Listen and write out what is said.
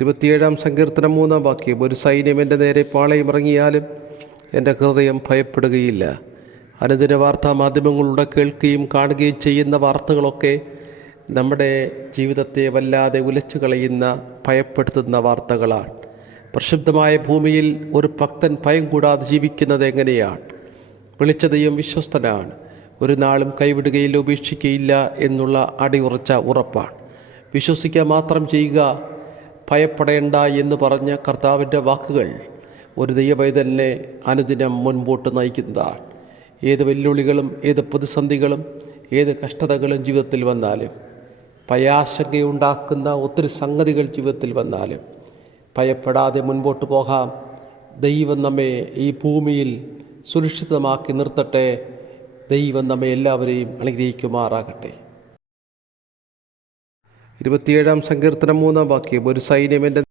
27-ാം സങ്കീർത്തനം 3-ാം വാക്യം. ഒരു സൈന്യം എൻ്റെ നേരെ പാളയമിറങ്ങിയാലും എൻ്റെ ഹൃദയം ഭയപ്പെടുകയില്ല. അനുദിന വാർത്താ മാധ്യമങ്ങളിലൂടെ കേൾക്കുകയും കാണുകയും ചെയ്യുന്ന വാർത്തകളൊക്കെ നമ്മുടെ ജീവിതത്തെ വല്ലാതെ ഉലച്ചു കളയുന്ന, ഭയപ്പെടുത്തുന്ന വാർത്തകളാണ്. പ്രക്ഷുബ്ധമായ ഭൂമിയിൽ ഒരു ഭക്തൻ ഭയം കൂടാതെ ജീവിക്കുന്നത് എങ്ങനെയാണ്? വിളിച്ച ദൈവം വിശ്വസ്തനാണ്, ഒരു നാളും കൈവിടുകയില്ല, ഉപേക്ഷിക്കുകയില്ല എന്നുള്ള അടിയുറച്ച ഉറപ്പാണ്. വിശ്വസിക്കുക മാത്രം ചെയ്യുക, ഭയപ്പെടേണ്ട എന്ന് പറഞ്ഞ കർത്താവിൻ്റെ വാക്കുകൾ ഒരു ദൈവപൈതലിനെ അനുദിനം മുൻപോട്ട് നയിക്കുന്നതാണ്. ഏത് വെല്ലുവിളികളും, ഏത് പ്രതിസന്ധികളും, ഏത് കഷ്ടതകളും ജീവിതത്തിൽ വന്നാലും, ഭയാശങ്കയുണ്ടാക്കുന്ന ഒത്തിരി സംഗതികൾ ജീവിതത്തിൽ വന്നാലും ഭയപ്പെടാതെ മുൻപോട്ട് പോകാം. ദൈവം നമ്മെ ഈ ഭൂമിയിൽ സുരക്ഷിതമാക്കി നിർത്തട്ടെ. ദൈവം നമ്മെ എല്ലാവരെയും അനുഗ്രഹിക്കുമാറാകട്ടെ. 27-ാം സങ്കീർത്തനം 3-ാം വാക്യം. ഒരു സൈന്യം എൻ്റെ